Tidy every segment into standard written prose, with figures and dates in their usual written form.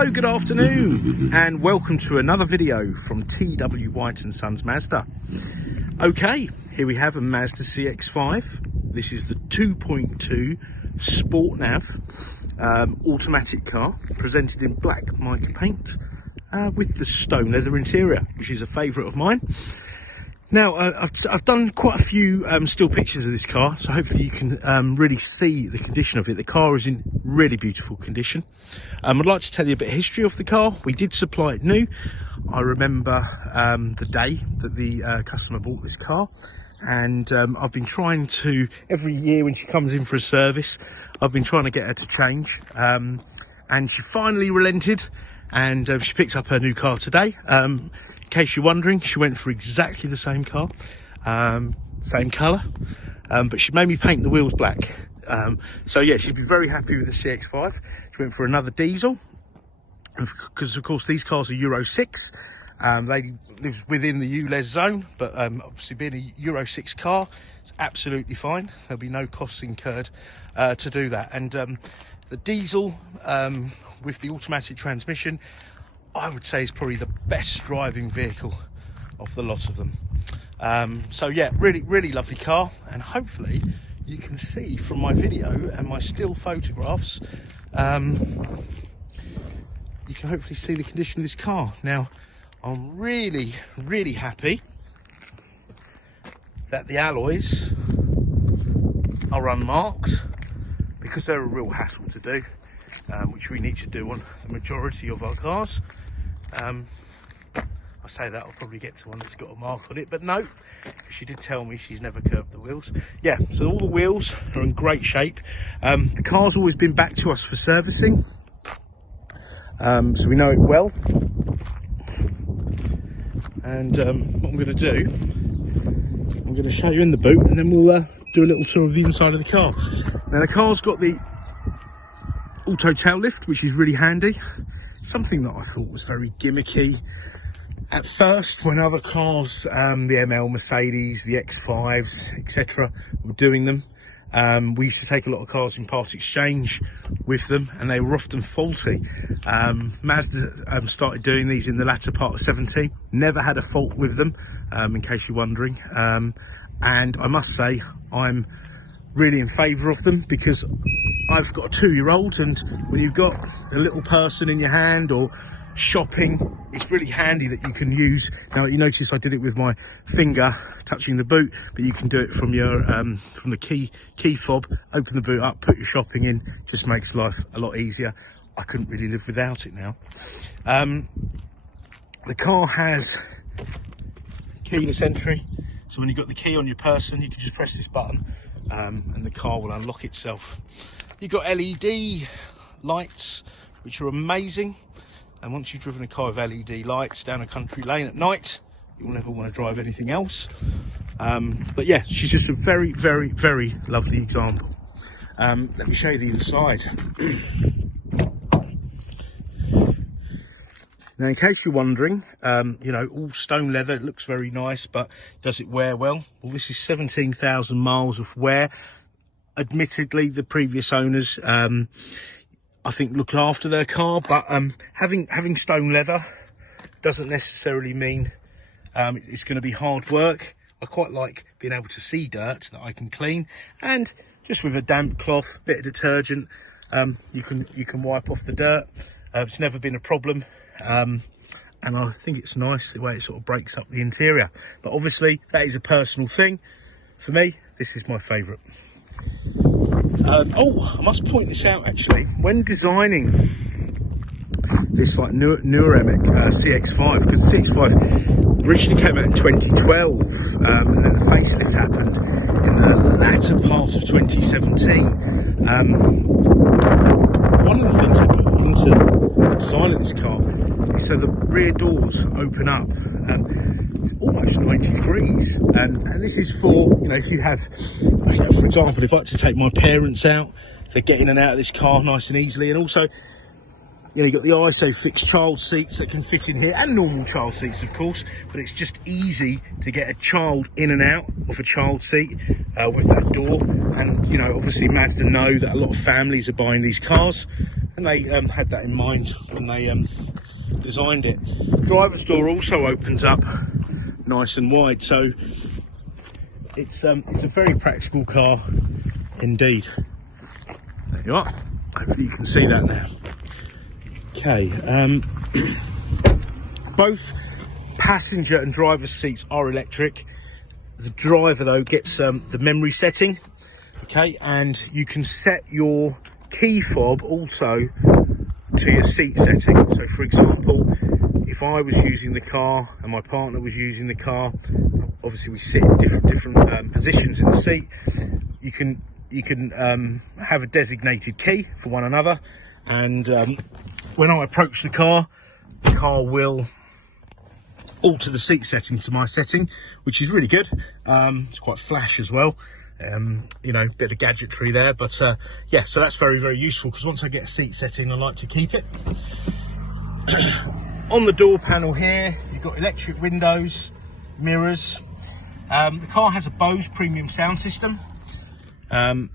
Hello, good afternoon, and welcome to another video from TW White & Sons Mazda. Okay, here we have a Mazda CX-5. This is the 2.2 Sport Nav automatic car, presented in black mica paint with the stone leather interior, which is a favourite of mine. Now, I've done quite a few still pictures of this car, so hopefully you can really see the condition of it. The car is in really beautiful condition. I'd like to tell you a bit of history of the car. We did supply it new. I remember the day that the customer bought this car, and I've been trying to, every year when she comes in for a service, I've been trying to get her to change, and she finally relented, and she picked up her new car today. In case you're wondering, she went for exactly the same car, same colour, but she made me paint the wheels black. So yeah, she'd be very happy with the CX-5. She went for another diesel, because of course these cars are Euro 6. They live within the ULEZ zone, but obviously being a Euro 6 car, it's absolutely fine. There'll be no costs incurred to do that. And the diesel with the automatic transmission, I would say is probably the best driving vehicle of the lot of them. So yeah, really lovely car, and hopefully you can see from my video and my still photographs, you can hopefully see the condition of this car. Now, I'm really happy that the alloys are unmarked, because they're a real hassle to do, which we need to do on the majority of our cars. I say that, I'll probably get to one that's got a mark on it, but no, she did tell me she's never curbed the wheels. Yeah, so all the wheels are in great shape. The car's always been back to us for servicing, so we know it well. And what I'm going to do, I'm going to show you in the boot, and then we'll do a little tour of the inside of the car. Now, the car's got the auto tail lift, which is really handy. Something that I thought was very gimmicky at first when other cars, the ML, Mercedes, the X5s, etc. were doing them. We used to take a lot of cars in part exchange with them, and they were often faulty. Mazda started doing these in the latter part of 17. Never had a fault with them, in case you're wondering. And I must say, I'm really in favour of them, because I've got a 2-year-old, and when you've got a little person in your hand or shopping, it's really handy that you can use. Now, you notice I did it with my finger touching the boot, but you can do it from your from the key fob. Open the boot up, put your shopping in. Just makes life a lot easier. I couldn't really live without it now. The car has keyless entry, so when you've got the key on your person, you can just press this button, and the car will unlock itself. You've got LED lights, which are amazing. And once you've driven a car with LED lights down a country lane at night, you'll never want to drive anything else. But yeah, she's just a very lovely example. Let me show you the inside. Now, in case you're wondering, you know, all stone leather, it looks very nice, but does it wear well? Well, this is 17,000 miles of wear. Admittedly, the previous owners, I think, looked after their car, but having stone leather doesn't necessarily mean it's going to be hard work. I quite like being able to see dirt that I can clean, and just with a damp cloth, bit of detergent, you can wipe off the dirt. It's never been a problem, and I think it's nice the way it sort of breaks up the interior. But obviously, that is a personal thing. For me, this is my favourite. Oh, I must point this out actually. When designing this like Nuremic CX-5, because the CX-5 originally came out in 2012, and then the facelift happened in the latter part of 2017. One of the things I put into the design of this car is so the rear doors open up almost 90 degrees, and this is for, you know, if you have, for example, if I had to take my parents out, they get in and out of this car nice and easily. And also, you know, you've got the ISO fixed child seats that can fit in here, and normal child seats of course, but it's just easy to get a child in and out of a child seat with that door. And you know, obviously Mazda know that a lot of families are buying these cars and they had that in mind when they designed it. Driver's door also opens up nice and wide, so it's a very practical car indeed. There you are. Hopefully you can see that now. Okay, both passenger and driver's seats are electric. The driver though gets the memory setting, okay, and you can set your key fob also to your seat setting. So for example, if I was using the car and my partner was using the car, obviously we sit in different positions in the seat. You can have a designated key for one another, and when I approach the car will alter the seat setting to my setting, which is really good. It's quite flash as well. You know, bit of gadgetry there, but yeah, so that's very, very useful, because once I get a seat setting I like to keep it. On the door panel here you've got electric windows, mirrors. The car has a BOSE premium sound system, and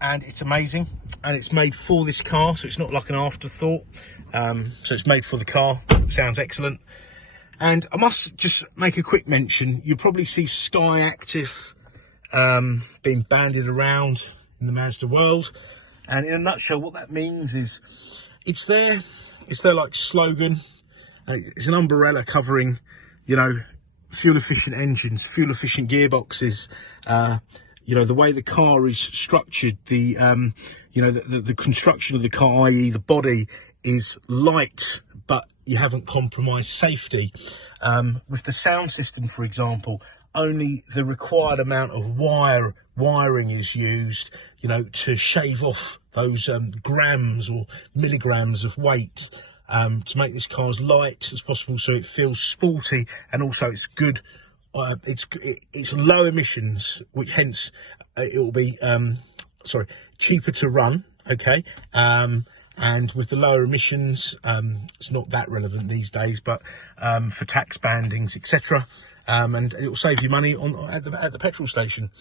it's amazing, and it's made for this car, so it's not like an afterthought. So it's made for the car. It sounds excellent. And I must just make a quick mention, you'll probably see SKYACTIV being bandied around in the Mazda world, and in a nutshell what that means is it's their like slogan, and it's an umbrella covering, you know, fuel efficient engines, fuel efficient gearboxes, you know, the way the car is structured, the you know, the construction of the car, i.e. the body is light, but you haven't compromised safety. With the sound system, for example, only the required amount of wiring is used, you know, to shave off those grams or milligrams of weight, to make this car as light as possible, so it feels sporty, and also it's good. It's low emissions, which hence it will be cheaper to run. Okay. And with the lower emissions, it's not that relevant these days, but for tax bandings, etc., and it will save you money at the petrol station.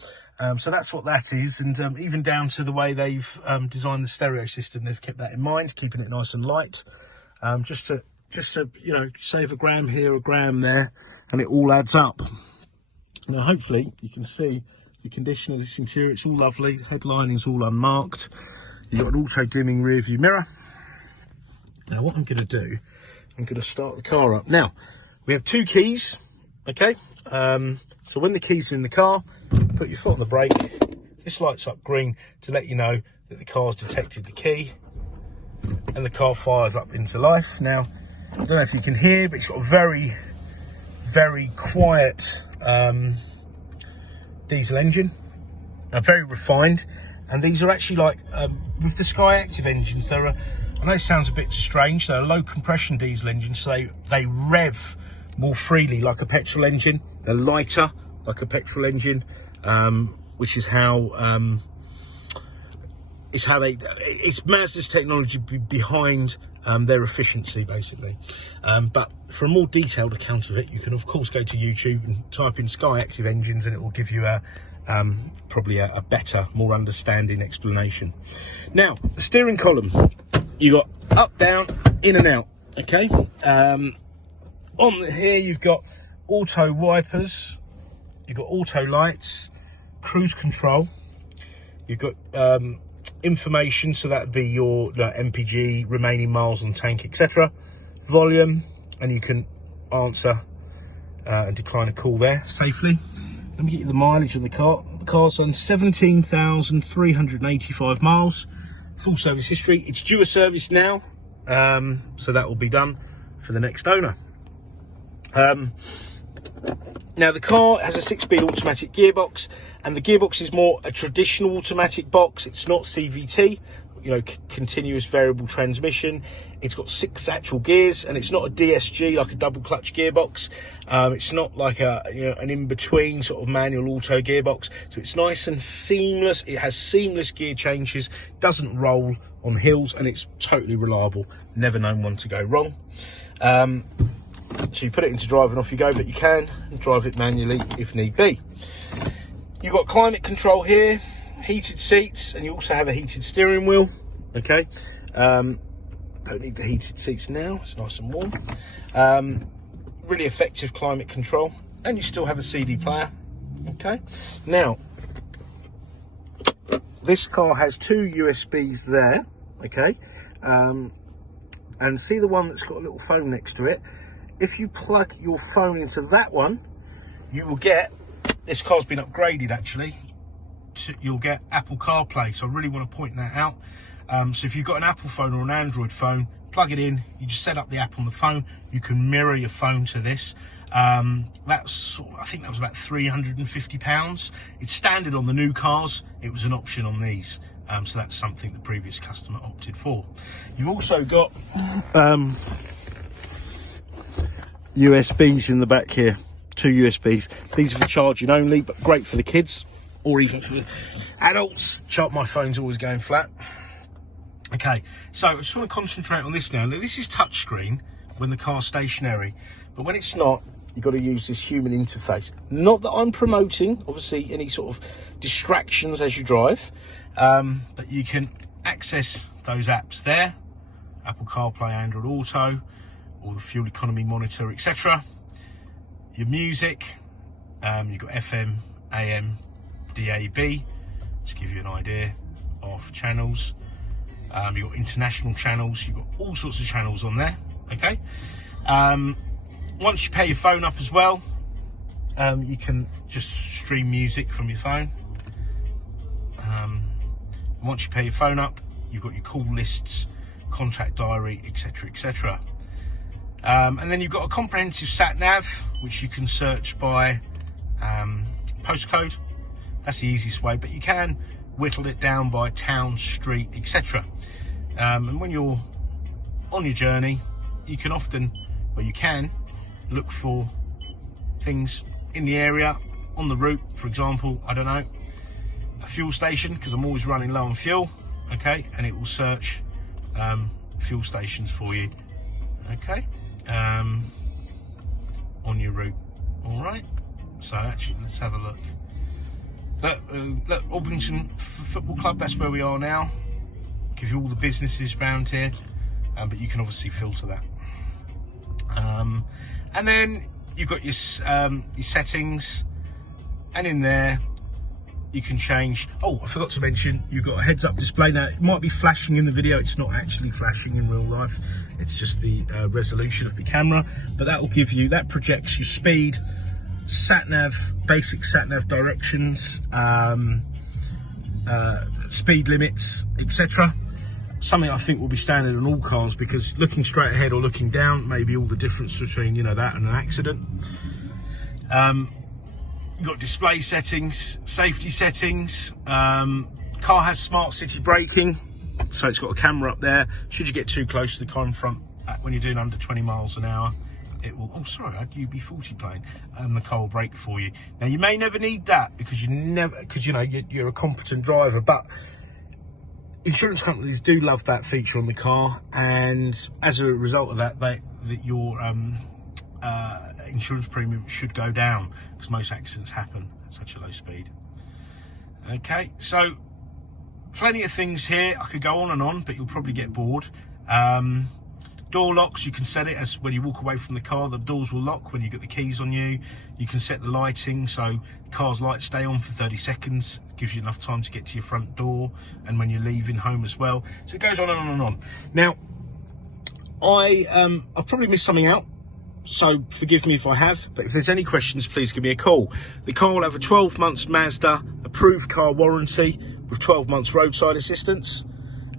So that's what that is, and even down to the way they've designed the stereo system, they've kept that in mind, keeping it nice and light, just to you know, save a gram here, a gram there, and it all adds up. Now hopefully you can see the condition of this interior. It's all lovely. Headlining's all unmarked. You've got an auto dimming rear view mirror. Now what I'm going to do, I'm going to start the car up. Now we have two keys, okay, so when the keys are in the car, put your foot on the brake. This lights up green to let you know that the car's detected the key, and the car fires up into life. Now I don't know if you can hear, but it's got a very, very quiet diesel engine, very refined. And these are actually like, with the SKYACTIV engines, I know it sounds a bit strange, they're a low compression diesel engine, so they rev more freely like a petrol engine. They're lighter like a petrol engine, which is how, it's Mazda's technology behind their efficiency, basically. But for a more detailed account of it, you can of course go to YouTube and type in SKYACTIV engines, and it will give you probably a better, more understanding explanation. Now, the steering column, you got up, down, in and out, okay? Here you've got auto wipers, you've got auto lights, cruise control, you've got information, so that would be your MPG, remaining miles on tank, etc. Volume, and you can answer and decline a call there safely. Let me get you the mileage of the car. The car's done 17,385 miles. Full service history. It's due a service now, so that will be done for the next owner. Now the car has a 6-speed automatic gearbox, and the gearbox is more a traditional automatic box. It's not CVT, you know, continuous variable transmission. It's got 6 actual gears, and it's not a DSG like a double clutch gearbox. It's not like an in-between sort of manual auto gearbox. So it's nice and seamless. It has seamless gear changes, doesn't roll on hills, and it's totally reliable. Never known one to go wrong. So you put it into drive and off you go, but you can drive it manually if need be. You've got climate control here, heated seats, and you also have a heated steering wheel. Okay, don't need the heated seats now, it's nice and warm. Really effective climate control, and you still have a CD player. Okay, now this car has 2 USBs there. Okay, and see the one that's got a little phone next to it. If you plug your phone into that one, you will get, this car's been upgraded actually, you'll get Apple CarPlay, so I really want to point that out. So if you've got an Apple phone or an Android phone, plug it in, you just set up the app on the phone, you can mirror your phone to this. That's, I think that was about £350. It's standard on the new cars, it was an option on these. So that's something the previous customer opted for. You've also got USBs in the back here, 2 USBs. These are for charging only, but great for the kids or even for the adults. My phone's always going flat. Okay, so I just want to concentrate on this now. Now this is touchscreen when the car's stationary, but when it's not, you've got to use this human interface. Not that I'm promoting, obviously, any sort of distractions as you drive, but you can access those apps there, Apple CarPlay, Android Auto, or the fuel economy monitor, etc. Your music, you've got FM, AM, DAB, to give you an idea of channels. You've got international channels, you've got all sorts of channels on there. Okay, once you pair your phone up as well, you can just stream music from your phone. Once you pair your phone up, you've got your call lists, contact diary, etc, etc. And then you've got a comprehensive sat nav, which you can search by postcode. That's the easiest way, but you can whittle it down by town, street, etc. And when you're on your journey, you can often, well, you can look for things in the area on the route. For example, I don't know, a fuel station, because I'm always running low on fuel. Okay, and it will search fuel stations for you. Okay, on your route. All right, so actually let's have a look. Look, Orpington Football Club, that's where we are now. Give you all the businesses around here, but you can obviously filter that. And then you've got your settings, and in there you can change. Oh, I forgot to mention, you've got a heads-up display. Now it might be flashing in the video, it's not actually flashing in real life, it's just the resolution of the camera, but that will give you, that projects your speed, sat nav, basic sat nav directions, speed limits, etc. Something I think will be standard on all cars, because looking straight ahead or looking down may be all the difference between, you know, that and an accident. You've got display settings, safety settings. Car has smart city braking, so it's got a camera up there. Should you get too close to the car in front when you're doing under 20 miles an hour, it will, oh sorry, I had UB40 playing, the car will brake for you. Now you may never need that, because you know you're a competent driver, but insurance companies do love that feature on the car, and as a result of that, your insurance premium should go down, because most accidents happen at such a low speed. Okay, so plenty of things here. I could go on, but you'll probably get bored. Door locks, you can set it as when you walk away from the car, the doors will lock when you get the keys on you. You can set the lighting, so the car's lights stay on for 30 seconds. It gives you enough time to get to your front door, and when you're leaving home as well. So it goes on and on and on. Now, I've probably missed something out, so forgive me if I have, but if there's any questions, please give me a call. The car will have a 12 months Mazda approved car warranty with 12 months roadside assistance,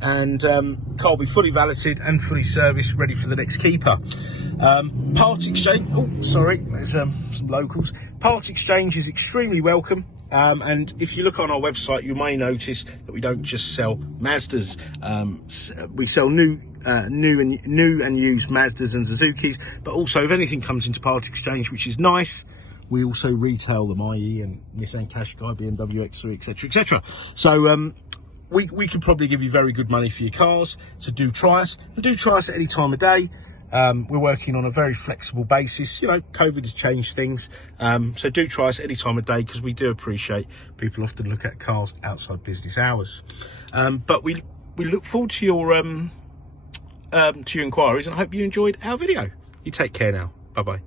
and car will be fully validated and fully serviced, ready for the next keeper. Part exchange, oh sorry, there's some locals. Part exchange is extremely welcome, and if you look on our website, you may notice that we don't just sell Mazdas. We sell new and used Mazdas and Suzukis, but also if anything comes into part exchange, which is nice, we also retail them, i.e. and Nissan Qashqai, BMW X3, etc, etc. So we can probably give you very good money for your cars, so do try us, and do try us at any time of day. We're working on a very flexible basis. You know, COVID has changed things, so do try us any time of day, because we do appreciate people often look at cars outside business hours. But we we look forward to your inquiries, and I hope you enjoyed our video. You take care now. Bye bye.